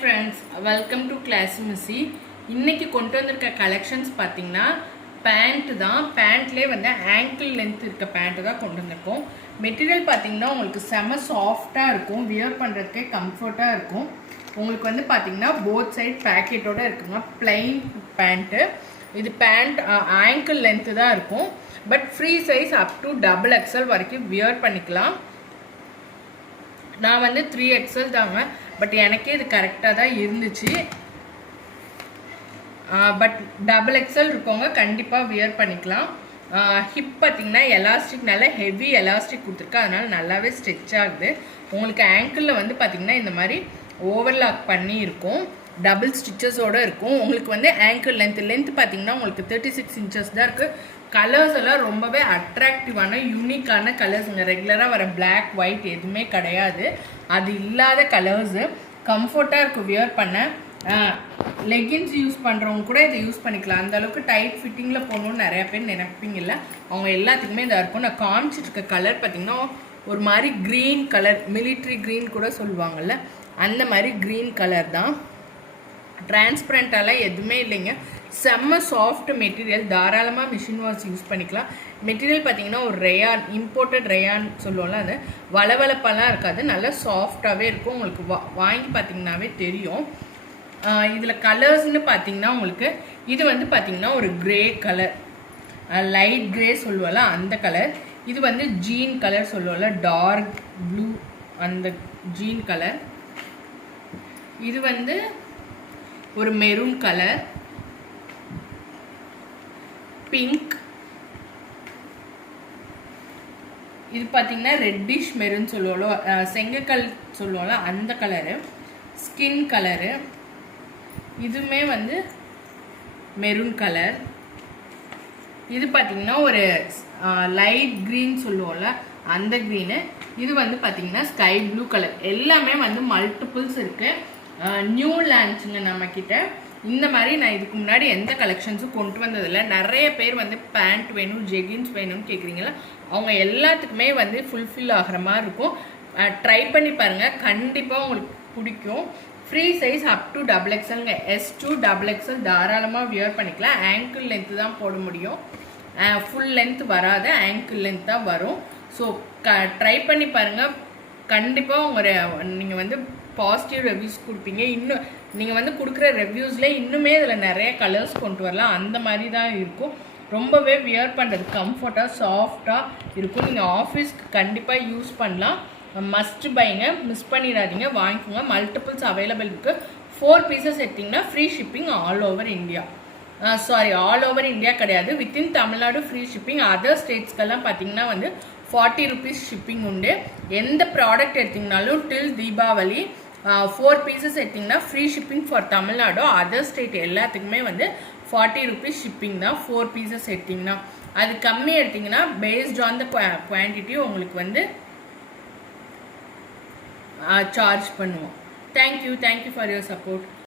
Friends, welcome to class Missy. இன்னைக்கு கொண்டு வந்திருக்க கலெக்ஷன்ஸ் பார்த்தீங்கன்னா பேண்ட் தான். பேண்ட்லேயே வந்து ஆங்கிள் லென்த் இருக்க பேண்ட்டு தான் கொண்டு வந்திருக்கோம். மெட்டீரியல் பார்த்தீங்கன்னா உங்களுக்கு செம சாஃப்டாக இருக்கும், வியர் பண்ணுறதுக்கே கம்ஃபர்ட்டாக இருக்கும். உங்களுக்கு வந்து பார்த்தீங்கன்னா போத் சைட் பேக்கெட்டோடு இருக்குங்க. Plain pant. இது பேண்ட் ஆங்கிள் லென்த்து தான் இருக்கும். But free size up to XXL வரைக்கும் வியர் பண்ணிக்கலாம். நான் வந்து 3XL தாங்க, பட் எனக்கே இது கரெக்டாக தான் இருந்துச்சு. பட் XXL இருக்கவங்க கண்டிப்பாக வியர் பண்ணிக்கலாம். ஹிப் பார்த்திங்கன்னா எலாஸ்டிக், நல்லா ஹெவி எலாஸ்டிக் கொடுத்துருக்கு, அதனால் நல்லாவே ஸ்ட்ரெச் ஆகுது. உங்களுக்கு ஆங்கிளில் வந்து பார்த்திங்கன்னா இந்த மாதிரி ஓவர்லாக் பண்ணி இருக்கும், டபுள் ஸ்டிச்சஸோடு இருக்கும். உங்களுக்கு வந்து ஆங்கிள் லென்த் பார்த்திங்கன்னா உங்களுக்கு 36 inches தான் இருக்குது. கலர்ஸ் எல்லாம் ரொம்பவே அட்ராக்டிவான யூனிக்கான கலர்ஸுங்க. ரெகுலராக வர பிளாக் ஒயிட் எதுவுமே கிடையாது, அது இல்லாத கலர்ஸு. கம்ஃபர்ட்டாக இருக்கும் வியர் பண்ண. லெகின்ஸ் யூஸ் பண்ணுறவங்க கூட இதை யூஸ் பண்ணிக்கலாம். அந்தளவுக்கு டைட் ஃபிட்டிங்கில் போகணுன்னு நிறையா பேர் நினைப்பீங்க இல்லை, அவங்க எல்லாத்துக்குமே இதாக இருக்கும். நான் காமிச்சிட்ருக்க கலர் பார்த்திங்கன்னா ஒரு மாதிரி க்ரீன் கலர், மிலிட்ரி க்ரீன் கூட சொல்லுவாங்கள்ல, அந்த மாதிரி க்ரீன் கலர் தான். டிரான்ஸ்பரண்ட்டாலாம் எதுவுமே இல்லைங்க. செம்ம சாஃப்ட் மெட்டீரியல், தாராளமாக மிஷின் வாஷ் யூஸ் பண்ணிக்கலாம். மெட்டீரியல் பார்த்திங்கன்னா ஒரு ரேயான், இம்போர்ட்டட் ரேயான் சொல்லுவோம்ல, அது வளவளப்பெல்லாம் இருக்காது, நல்லா சாஃப்டாகவே இருக்கும். உங்களுக்கு வாங்கி பார்த்திங்கனாவே தெரியும். இதில் கலர்ஸ்னு பார்த்திங்கன்னா உங்களுக்கு இது வந்து பார்த்திங்கன்னா ஒரு க்ரே கலர், லைட் க்ரே சொல்லுவோம்ல அந்த கலர். இது வந்து ஜீன் கலர் சொல்லுவோம்ல, டார்க் ப்ளூ அந்த ஜீன் கலர். இது வந்து ஒரு மெரூன் கலர், பிங்க். இது பார்த்தீங்கன்னா ரெட்டிஷ் மெரூன் சொல்லுவோம்ல, செங்கக்கல் சொல்லுவோம்ல அந்த கலரு, ஸ்கின் கலரு. இதுவுமே வந்து மெரூன் கலர். இது பார்த்தீங்கன்னா ஒரு லைட் க்ரீன் சொல்லுவோம்ல அந்த க்ரீனு. இது வந்து பார்த்தீங்கன்னா ஸ்கை ப்ளூ கலர். எல்லாமே வந்து மல்டிபிள்ஸ் இருக்குது. நியூ லான்ச்சுங்க நம்மக்கிட்ட. இந்த மாதிரி நான் இதுக்கு முன்னாடி எந்த கலெக்ஷன்ஸும் கொண்டு வந்ததில்லை. நிறைய பேர் வந்து பேண்ட் வேணும், ஜெகின்ஸ் வேணும்னு கேட்குறீங்களா, அவங்க எல்லாத்துக்குமே வந்து ஃபுல்ஃபில் ஆகிற மாதிரி இருக்கும். ட்ரை பண்ணி பாருங்கள், கண்டிப்பாக உங்களுக்கு பிடிக்கும். ஃப்ரீ சைஸ் அப் டு XXLங்க. S to XXL தாராளமாக வியர் பண்ணிக்கலாம். ஆங்கிள் லென்த்து தான் போட முடியும், ஃபுல் லென்த் வராது, ஆங்கிள் லென்த் தான் வரும். ஸோ ட்ரை பண்ணி பாருங்கள், கண்டிப்பாக நீங்கள் வந்து பாசிட்டிவ் ரிவ்யூஸ் கொடுப்பீங்க. இன்னும் நீங்கள் வந்து கொடுக்குற ரிவ்யூஸில் இன்னுமே இதில் நிறைய கலர்ஸ் கொண்டு வரலாம், அந்த மாதிரி தான் இருக்கும். ரொம்பவே வியர் பண்ணுறது கம்ஃபர்ட்டாக சாஃப்டாக இருக்கும். நீங்கள் ஆஃபீஸ்க்கு கண்டிப்பாக யூஸ் பண்ணலாம். மஸ்ட் பைங்க, மிஸ் பண்ணிடாதீங்க, வாங்கிக்கோங்க. மல்டிபிள்ஸ் அவைலபிள் இருக்குது. 4 pieces எடுத்திங்கன்னா free shipping all over India. All over India கிடையாது, within Tamil Nadu free shipping. Other ஸ்டேட்ஸ்க்கெல்லாம் பார்த்தீங்கன்னா வந்து 40 rupees ஷிப்பிங் உண்டு. எந்த ப்ராடக்ட் எடுத்திங்கனாலும் டில் தீபாவளி 4 pieces எடுத்திங்கன்னா free shipping for Tamil Nadu. Other state எல்லாத்துக்குமே வந்து 40 rupees ஷிப்பிங் தான் 4 pieces எடுத்திங்கன்னா. அது கம்மி எடுத்திங்கன்னா பேஸ்ட் ஆன் த குவான்டிட்டி உங்களுக்கு வந்து சார்ஜ் பண்ணுவோம். Thank you for your support.